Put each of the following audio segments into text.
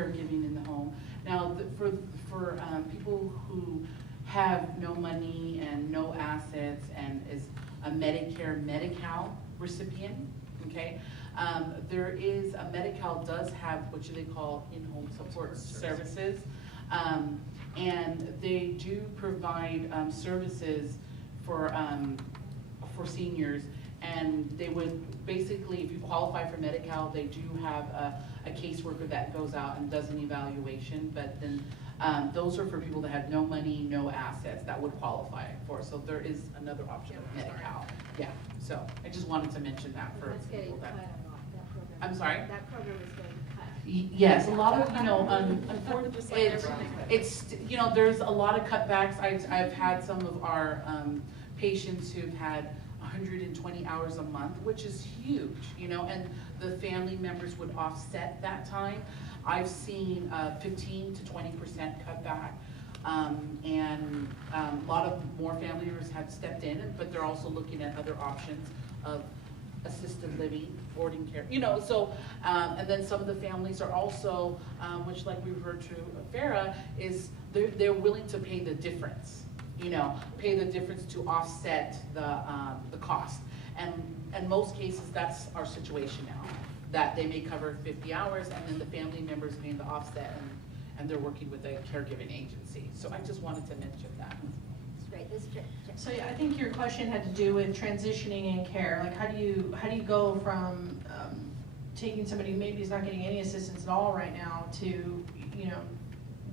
caregiving in the home. Now, for people who have no money and no assets and is a Medicare, Medi-Cal recipient, okay? There is, a Medi-Cal does have what they call in-home support services. And they do provide services for seniors, and they would basically, if you qualify for Medi-Cal, they do have a caseworker that goes out and does an evaluation, but then those are for people that have no money, no assets that would qualify for. So there is another option of Medi-Cal. Yeah, so I just wanted to mention that for people that. I'm sorry? That program is going to cut. Yes, a lot of, unfortunately, it's, there's a lot of cutbacks. I've had some of our patients who've had 120 hours a month, which is huge, and the family members would offset that time. I've seen 15 to 20% cutback, and a lot of more family members have stepped in, but they're also looking at other options of assisted living, boarding care, so, and then some of the families are also, which like we referred to Farah, is they're willing to pay the difference, pay the difference to offset the cost. And in most cases, that's our situation now, that they may cover 50 hours and then the family members paying the offset, and they're working with a caregiving agency. So I just wanted to mention that. So yeah, I think your question had to do with transitioning in care. Like, how do you go from taking somebody who maybe is not getting any assistance at all right now to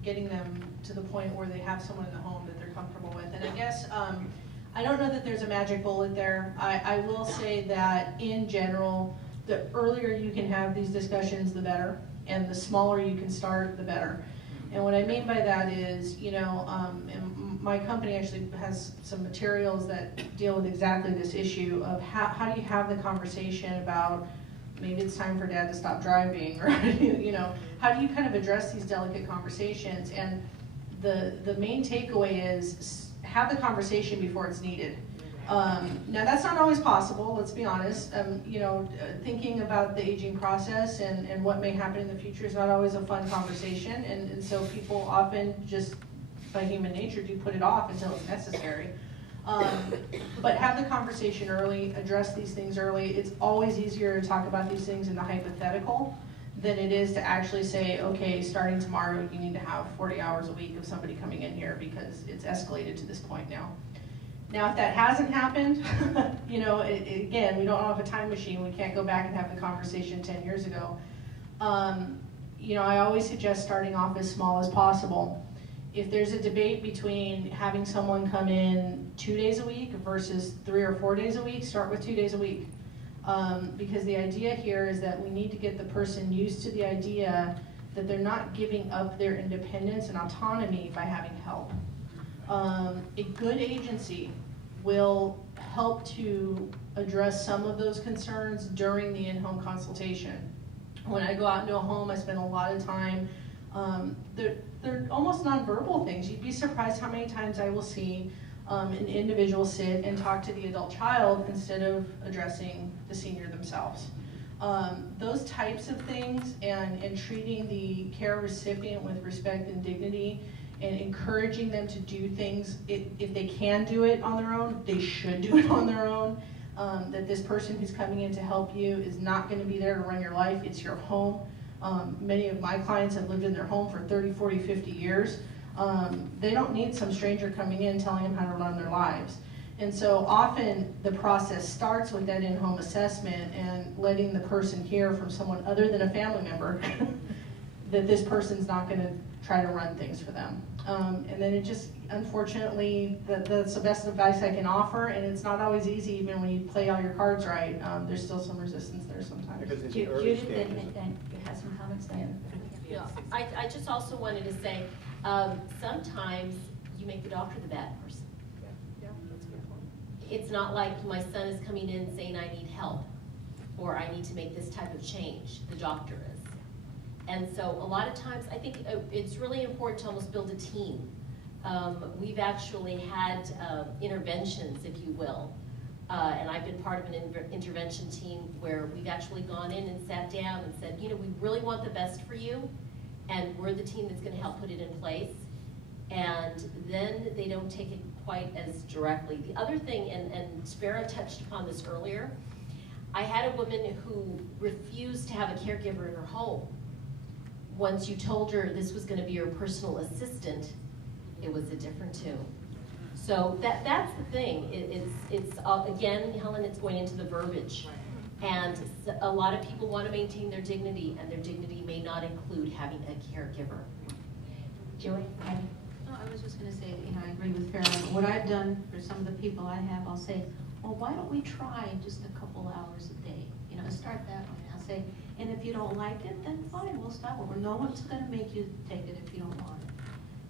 getting them to the point where they have someone in the home that they're comfortable with? And I guess I don't know that there's a magic bullet there. I will say that in general, the earlier you can have these discussions, the better, and the smaller you can start, the better. And what I mean by that is, and my company actually has some materials that deal with exactly this issue of how do you have the conversation about maybe it's time for dad to stop driving, or how do you kind of address these delicate conversations? And the main takeaway is have the conversation before it's needed. Now that's not always possible, let's be honest. Thinking about the aging process and what may happen in the future is not always a fun conversation, and so people often just by human nature do put it off until it's necessary. But have the conversation early, address these things early. It's always easier to talk about these things in the hypothetical than it is to actually say, okay, starting tomorrow you need to have 40 hours a week of somebody coming in here because it's escalated to this point now. Now, if that hasn't happened, again, we don't have a time machine. We can't go back and have the conversation 10 years ago. I always suggest starting off as small as possible. If there's a debate between having someone come in 2 days a week versus 3 or 4 days a week, start with 2 days a week. Because the idea here is that we need to get the person used to the idea that they're not giving up their independence and autonomy by having help. A good agency will help to address some of those concerns during the in-home consultation. When I go out into a home, I spend a lot of time, they're almost nonverbal things. You'd be surprised how many times I will see an individual sit and talk to the adult child instead of addressing the senior themselves. Those types of things and treating the care recipient with respect and dignity and encouraging them to do things, if they can do it on their own, they should do it on their own. That this person who's coming in to help you is not going to be there to run your life, it's your home. Many of my clients have lived in their home for 30, 40, 50 years. They don't need some stranger coming in telling them how to run their lives. And so often the process starts with that in-home assessment and letting the person hear from someone other than a family member that this person's not going to try to run things for them. And then it just, unfortunately, that's the best advice I can offer, and it's not always easy even when you play all your cards right. There's still some resistance there sometimes. Judith, then you have some comments then? Yeah, I just also wanted to say, sometimes you make the doctor the bad person. Yeah, that's a good point. It's not like my son is coming in saying I need help or I need to make this type of change. The doctor is. And so a lot of times I think it's really important to almost build a team. We've actually had interventions, if you will, and I've been part of an intervention team where we've actually gone in and sat down and said, we really want the best for you, and we're the team that's gonna help put it in place. And then they don't take it quite as directly. The other thing, and Sparrow touched upon this earlier, I had a woman who refused to have a caregiver in her home. Once you told her this was gonna be your personal assistant, it was a different tune. So that's the thing. It's again, Helen, it's going into the verbiage. And a lot of people want to maintain their dignity, and their dignity may not include having a caregiver. Joey? No, I was just going to say, I agree with Farrah. What I've done for some of the people I have, I'll say, well, why don't we try just a couple hours a day? Start that way. I'll say, and if you don't like it, then fine, we'll stop it. No one's going to make you take it if you don't want it.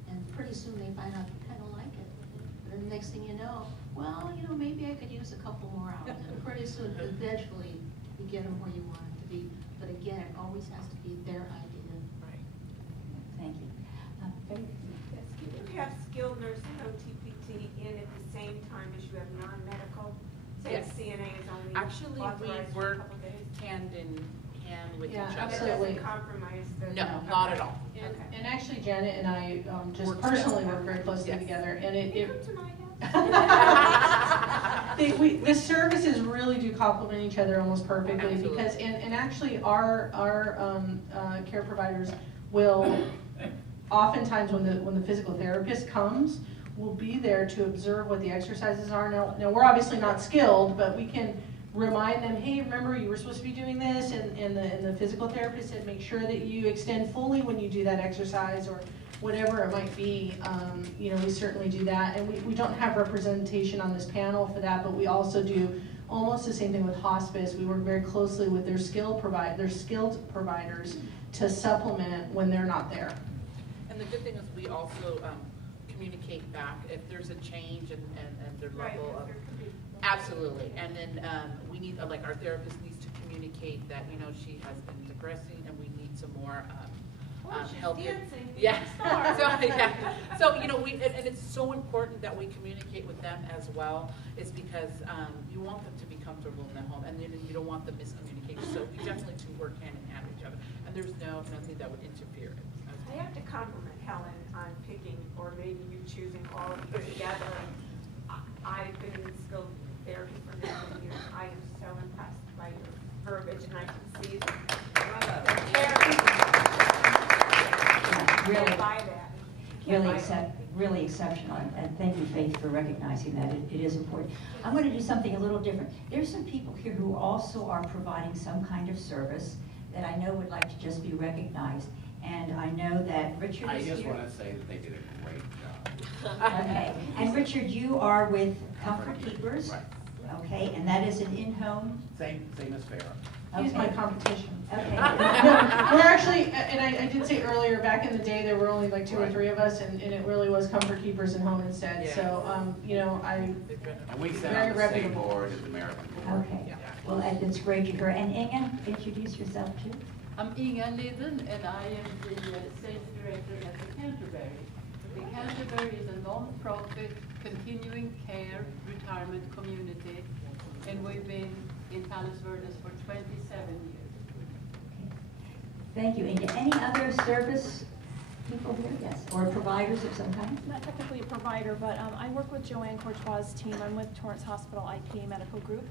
And pretty soon they find out you kind of like it. And the next thing you know, well, maybe I could use a couple more hours. And pretty soon, eventually, you get them where you want them to be. But again, it always has to be their idea. Right. Thank you. Faith? Yes, can you have skilled nursing OTPT in at the same time as you have non-medical? Say Yes. CNA is only Actually, authorized we for a work couple days. hand in hand with Yeah, each other. It absolutely. doesn't compromise the. No, not at all. And, Okay. and actually, Janet and I just Work personally together. work very closely Yes. together, and Can you it come to my house? the services really do complement each other almost perfectly. Absolutely. Because and actually our care providers will oftentimes when the physical therapist comes, will be there to observe what the exercises are. Now we're obviously not skilled, but we can remind them, hey, remember you were supposed to be doing this, and the physical therapist said make sure that you extend fully when you do that exercise, or whatever it might be. We certainly do that, and we don't have representation on this panel for that, but we also do almost the same thing with hospice. We work very closely with their skilled providers to supplement when they're not there. And the good thing is we also communicate back if there's a change and their Right, level because of. there could be. Absolutely, and then we need, like, our therapist needs to communicate that, she has been digressing and we need some more She's help. dancing. Yeah, Star. so and it's so important that we communicate with them as well, is because you want them to be comfortable in the home, and then you don't want the miscommunication, so you definitely to work hand in hand with each other, and there's nothing that would interfere. I have to compliment Helen on picking, or maybe you choosing all of you together. I've been in skilled therapy for many years. I am so impressed by your verbiage, and I can see the Really, Can't buy that. Can't buy that. really exceptional, and thank you, Faith, for recognizing that. It is important. I'm going to do something a little different. There's some people here who also are providing some kind of service that I know would like to just be recognized. And I know that Richard I is just here. want to say that they did a great job. Okay, and Richard, you are with Comfort Keepers? Right. Okay, and that is an in-home? Same as Farrah. He's my Okay. competition. Okay. We're actually, and I did say earlier, back in the day, there were only like 2 or Right. 3 of us, and it really was Comfort Keepers and Home Instead. Yeah. So, They've been- And we sit Very on the same reputable. board as American Board. Okay, Yeah. well, it's great to hear. And Inga, introduce yourself too. I'm Inga Liden, and I am the sales director at the Canterbury. The Canterbury is a non-profit continuing care retirement community, and we've been in Palos Verdes for 27 years. Thank you, Inga. Any other service people here? Yes, or providers of some kind? Not technically a provider, but I work with Joanne Courtois' team. I'm with Torrance Hospital IP Medical Group,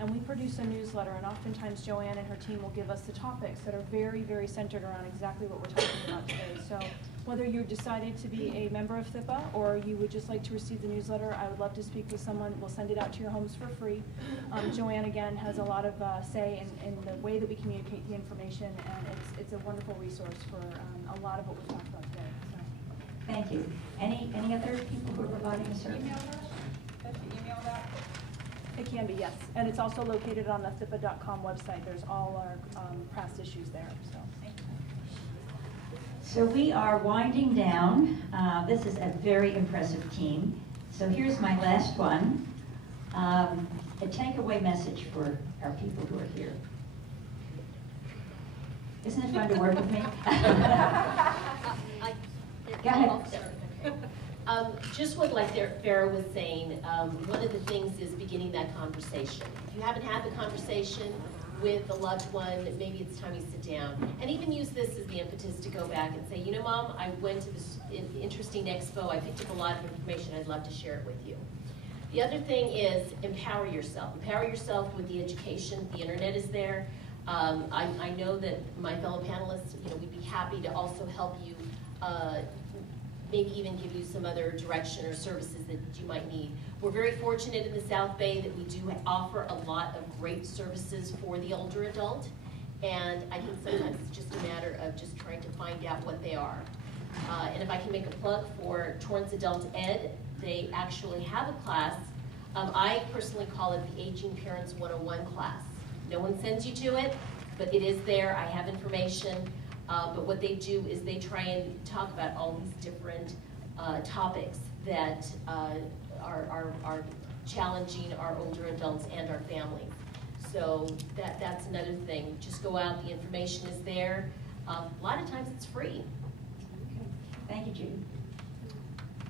and we produce a newsletter, and oftentimes Joanne and her team will give us the topics that are very, very centered around exactly what we're talking about today. So whether you decided to be a member of THIPA or you would just like to receive the newsletter, I would love to speak with someone. We'll send it out to your homes for free. Joanne, again, has a lot of say in the way that we communicate the information, and it's a wonderful resource for a lot of what we've talked about today. So. Thank you. Any other people who are providing a service? It can be, yes. And it's also located on the THIPA.com website. There's all our past issues there, so. So we are winding down. This is a very impressive team. So here's my last one. A takeaway message for our people who are here. Isn't it fun to work with me? Go ahead. Just what, like Farrah was saying, one of the things is beginning that conversation. If you haven't had the conversation, with the loved one, maybe it's time you sit down. And even use this as the impetus to go back and say, you know, Mom, I went to this interesting expo, I picked up a lot of information, I'd love to share it with you. The other thing is empower yourself. Empower yourself with the education. The internet is there. I know that my fellow panelists, you know, we'd be happy to also help you, maybe even give you some other direction or services that you might need. We're very fortunate in the South Bay that we do offer a lot of great services for the older adult, and I think sometimes it's just a matter of just trying to find out what they are. And if I can make a plug for Torrance Adult Ed, they actually have a class. I personally call it the Aging Parents 101 class. No one sends you to it, but it is there. I have information. But what they do is they try and talk about all these different topics that are challenging our older adults and our families. So that's another thing. Just go out, the information is there. A lot of times it's free. Okay. Thank you, Judy.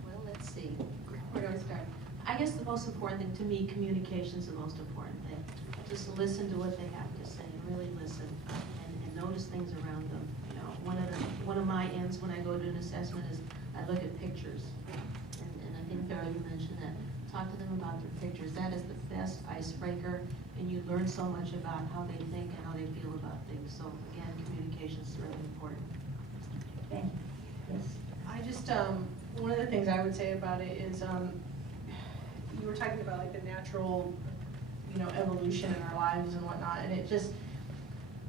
Well, let's see. Where do I start? I guess the most important thing to me, communication is the most important thing. Just listen to what they have to say, really listen, and notice things around them. You know, one of my ends when I go to an assessment is I look at pictures, and I think Farrell, you mentioned that. Talk to them about their pictures. That is the best icebreaker, and you learn so much about how they think and how they feel about things. So again, communication is really important. Thank you. Yes. I just, one of the things I would say about it is, you were talking about like the natural, you know, evolution in our lives and whatnot, and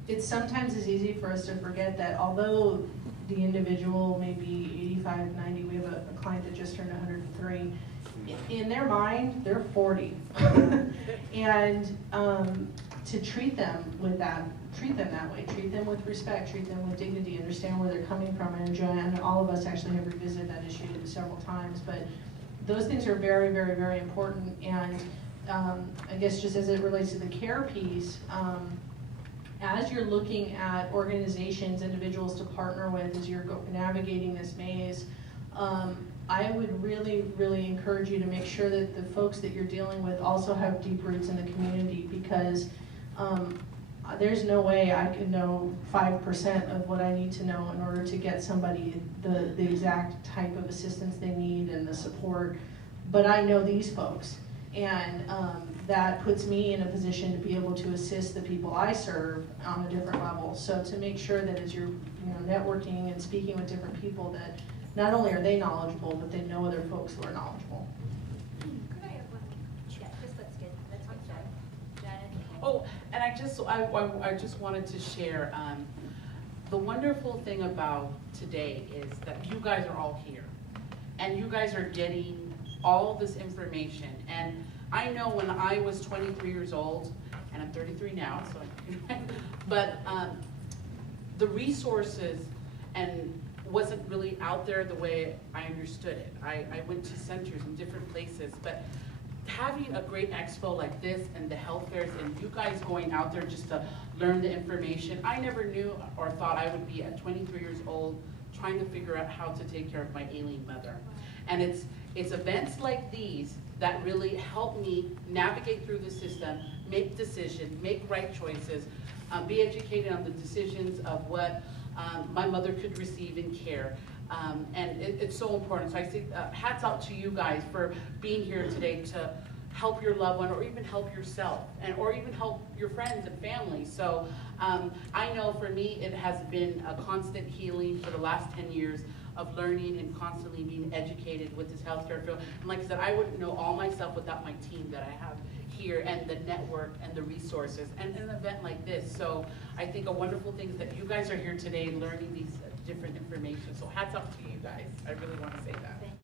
it sometimes is easy for us to forget that although the individual may be 85, 90, we have a client that just turned 103, in their mind, they're 40. And to treat them that way, treat them with respect, treat them with dignity, understand where they're coming from, and enjoy, and all of us actually have revisited that issue several times, but those things are very, very, very important. And I guess just as it relates to the care piece, as you're looking at organizations, individuals to partner with as you're navigating this maze, I would really, really encourage you to make sure that the folks that you're dealing with also have deep roots in the community, because there's no way I could know 5% of what I need to know in order to get somebody the exact type of assistance they need and the support. But I know these folks, and that puts me in a position to be able to assist the people I serve on a different level. So to make sure that as you're networking and speaking with different people, that not only are they knowledgeable, but they know other folks who are knowledgeable. Could I have one? Yeah, let's get started. Janet? Oh, and I just wanted to share, the wonderful thing about today is that you guys are all here, and you guys are getting all this information. And I know when I was 23 years old, and I'm 33 now, so but the resources and wasn't really out there the way I understood it. I went to centers in different places, but having a great expo like this and the health fairs and you guys going out there just to learn the information, I never knew or thought I would be at 23 years old trying to figure out how to take care of my ailing mother. And it's events like these that really help me navigate through the system, make decisions, make right choices, be educated on the decisions of what my mother could receive in care. And it's so important. So I say hats out to you guys for being here today to help your loved one or even help yourself or even help your friends and family. So I know for me it has been a constant healing for the last 10 years of learning and constantly being educated with this healthcare field. And like I said, I wouldn't know all myself without my team that I have here and the network and the resources and an event like this. So I think a wonderful thing is that you guys are here today learning these different information. So hats off to you guys. I really want to say that.